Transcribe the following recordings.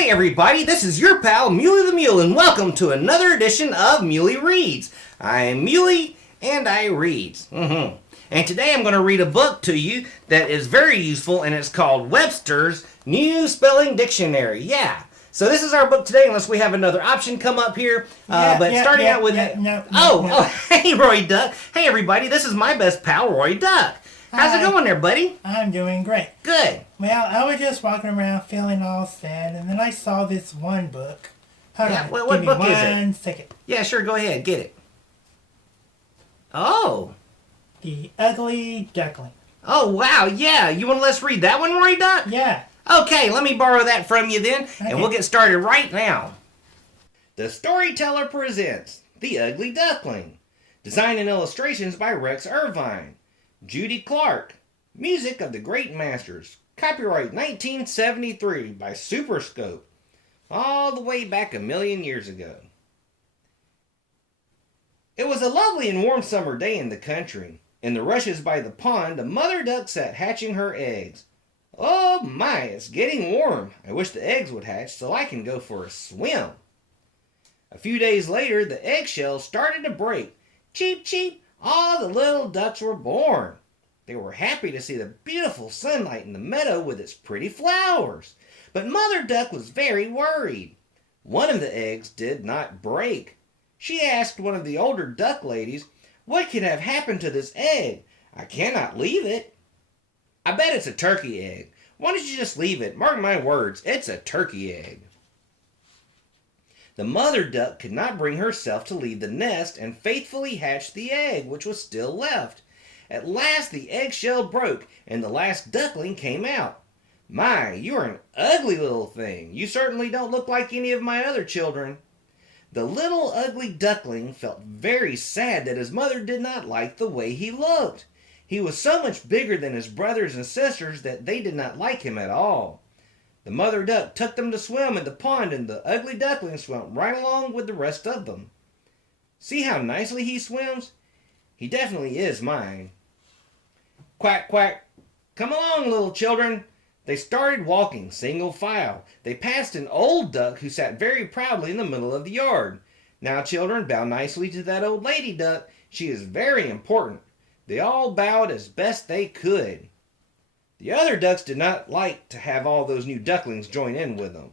Hi everybody, this is your pal Muley the Mule and welcome to another edition of Muley Reads. I'm Muley and I read. And today I'm going to read a book to you that is very useful and it's called Webster's New Spelling Dictionary. Yeah. So this is our book today unless we have another option come up here. Starting out with... Hey Roy Duck. Hey everybody, this is my best pal Roy Duck. How's it going there, buddy? I'm doing great. Good. Well, I was just walking around feeling all sad, and then I saw this one book. Hold on, what book is it? 1 second. Yeah, sure, go ahead, get it. Oh. The Ugly Duckling. Oh, wow, yeah. You want to let's read that one, Roy Duck? Yeah. Okay, let me borrow that from you then, Okay. and we'll get started right now. The Storyteller presents The Ugly Duckling. Design and illustrations by Rex Irvine. Judy Clark. Music of the Great Masters. Copyright 1973 by Superscope. All the way back 1,000,000 years ago. It was a lovely and warm summer day in the country. In the rushes by the pond, a mother duck sat hatching her eggs. Oh my, it's getting warm. I wish the eggs would hatch so I can go for a swim. A few days later, the eggshells started to break. Cheep, cheep, all the little ducks were born. They were happy to see the beautiful sunlight in the meadow with its pretty flowers. But Mother Duck was very worried. One of the eggs did not break. She asked one of the older duck ladies, "What could have happened to this egg? I cannot leave it." "I bet it's a turkey egg. Why don't you just leave it? Mark my words, it's a turkey egg." The mother duck could not bring herself to leave the nest and faithfully hatched the egg, which was still left. At last the eggshell broke and the last duckling came out. "My, you're an ugly little thing. You certainly don't look like any of my other children." The little ugly duckling felt very sad that his mother did not like the way he looked. He was so much bigger than his brothers and sisters that they did not like him at all. The mother duck took them to swim in the pond and the ugly duckling swam right along with the rest of them. "See how nicely he swims? He definitely is mine." Quack, quack. "Come along, little children." They started walking single file. They passed an old duck who sat very proudly in the middle of the yard. "Now, children, bow nicely to that old lady duck. She is very important." They all bowed as best they could. The other ducks did not like to have all those new ducklings join in with them.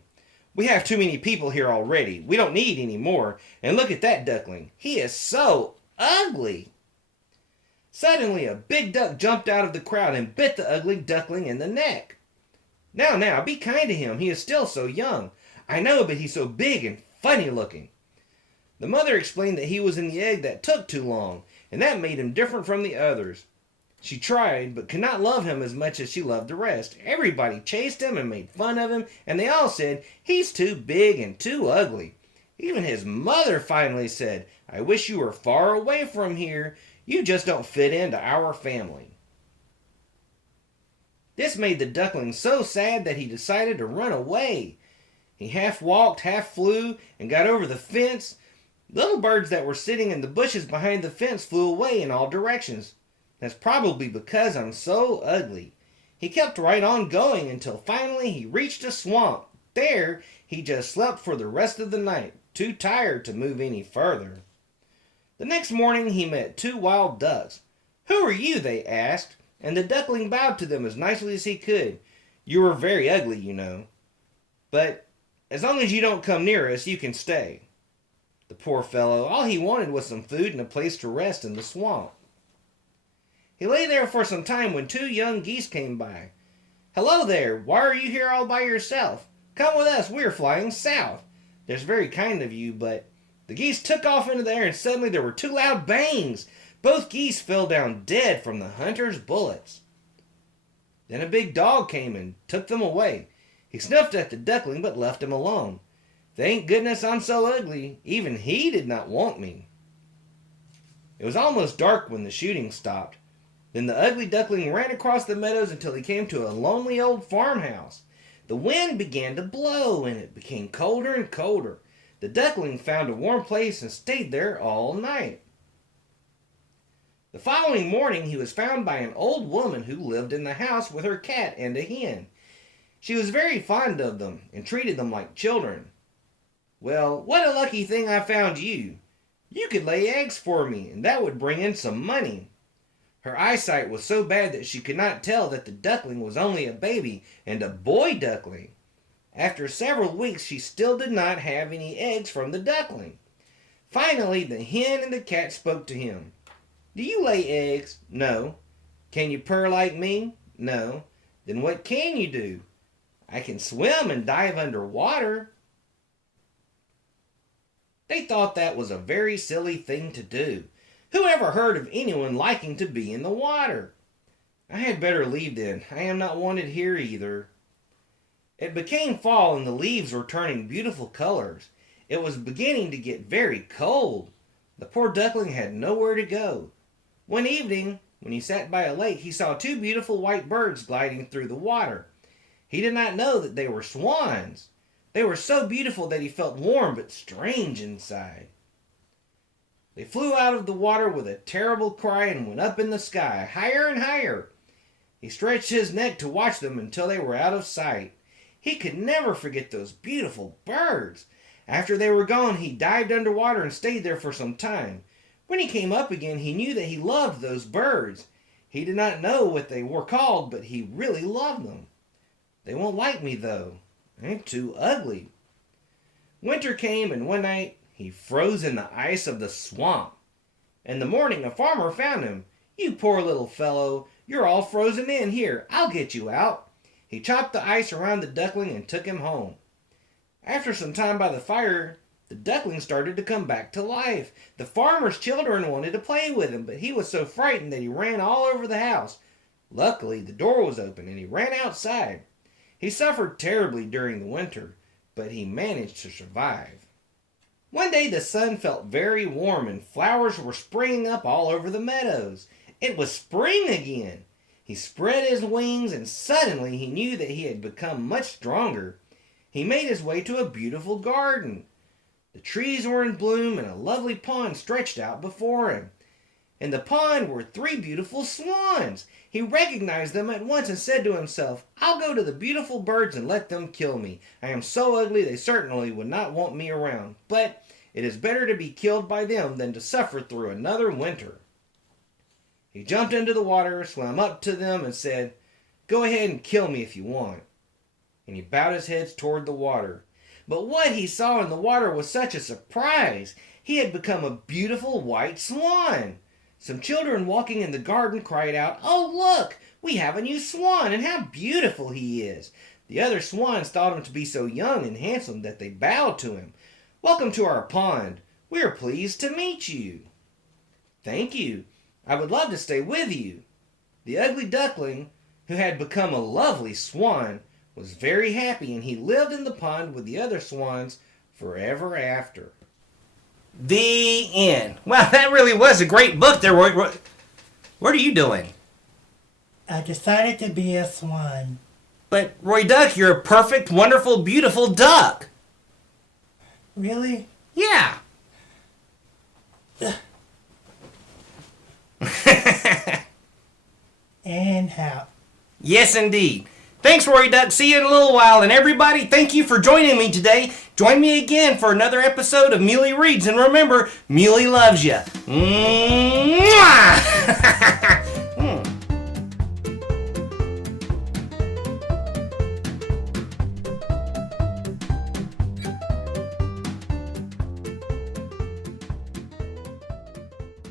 "We have too many people here already. We don't need any more. And look at that duckling. He is so ugly." Suddenly a big duck jumped out of the crowd and bit the ugly duckling in the neck. Now, be kind to him. He is still so young." "I know, but he's so big and funny looking." The mother explained that he was in the egg that took too long, and that made him different from the others. She tried, but could not love him as much as she loved the rest. Everybody chased him and made fun of him, and they all said, "He's too big and too ugly." Even his mother finally said, "I wish you were far away from here. You just don't fit into our family." This made the duckling so sad that he decided to run away. He half walked, half flew, and got over the fence. Little birds that were sitting in the bushes behind the fence flew away in all directions. "That's probably because I'm so ugly." He kept right on going until finally he reached a swamp. There, he just slept for the rest of the night, too tired to move any further. The next morning he met two wild ducks. "Who are you?" they asked, and the duckling bowed to them as nicely as he could. "You are very ugly, you know. But as long as you don't come near us, you can stay." The poor fellow, all he wanted was some food and a place to rest in the swamp. He lay there for some time when two young geese came by. "Hello there, why are you here all by yourself? Come with us, we're flying south." "That's very kind of you, but..." The geese took off into the air and suddenly there were two loud bangs. Both geese fell down dead from the hunter's bullets. Then a big dog came and took them away. He snuffed at the duckling but left him alone. Thank goodness I'm so ugly. Even he did not want me. It was almost dark when the shooting stopped. Then the ugly duckling ran across the meadows until he came to a lonely old farmhouse. The wind began to blow and it became colder and colder. The duckling found a warm place and stayed there all night. The following morning he was found by an old woman who lived in the house with her cat and a hen. She was very fond of them and treated them like children. Well, what a lucky thing I found you. You could lay eggs for me, and that would bring in some money. Her eyesight was so bad that she could not tell that the duckling was only a baby and a boy duckling. After several weeks, she still did not have any eggs from the duckling. Finally, the hen and the cat spoke to him. Do you lay eggs? No. Can you purr like me? No. Then what can you do? I can swim and dive underwater. They thought that was a very silly thing to do. Who ever heard of anyone liking to be in the water? I had better leave then. I am not wanted here either. It became fall and the leaves were turning beautiful colors. It was beginning to get very cold. The poor duckling had nowhere to go. One evening, when he sat by a lake, he saw two beautiful white birds gliding through the water. He did not know that they were swans. They were so beautiful that he felt warm but strange inside. They flew out of the water with a terrible cry and went up in the sky, higher and higher. He stretched his neck to watch them until they were out of sight. He could never forget those beautiful birds. After they were gone, he dived underwater and stayed there for some time. When he came up again, he knew that he loved those birds. He did not know what they were called, but he really loved them. They won't like me, though. I'm too ugly. Winter came, and one night he froze in the ice of the swamp. In the morning, a farmer found him. You poor little fellow, you're all frozen in. Here, I'll get you out. He chopped the ice around the duckling and took him home. After some time by the fire, the duckling started to come back to life. The farmer's children wanted to play with him, but he was so frightened that he ran all over the house. Luckily, the door was open, and he ran outside. He suffered terribly during the winter, but he managed to survive. One day the sun felt very warm and flowers were springing up all over the meadows. It was spring again. He spread his wings and suddenly he knew that he had become much stronger. He made his way to a beautiful garden. The trees were in bloom and a lovely pond stretched out before him. In the pond were three beautiful swans. He recognized them at once and said to himself, I'll go to the beautiful birds and let them kill me. I am so ugly they certainly would not want me around. But it is better to be killed by them than to suffer through another winter. He jumped into the water, swam up to them and said, Go ahead and kill me if you want. And he bowed his head toward the water. But what he saw in the water was such a surprise. He had become a beautiful white swan. Some children walking in the garden cried out, Oh, look! We have a new swan, and how beautiful he is! The other swans thought him to be so young and handsome that they bowed to him. Welcome to our pond. We are pleased to meet you. Thank you. I would love to stay with you. The ugly duckling, who had become a lovely swan, was very happy, and he lived in the pond with the other swans forever after. The end. Wow, that really was a great book there, Roy. What are you doing? I decided to be a swan. But, Roy Duck, you're a perfect, wonderful, beautiful duck. Really? Yeah. And how? Yes, indeed. Thanks, Roy Duck. See you in a little while. And everybody, thank you for joining me today. Join me again for another episode of Muley Reads. And remember, Muley loves you. Mwah!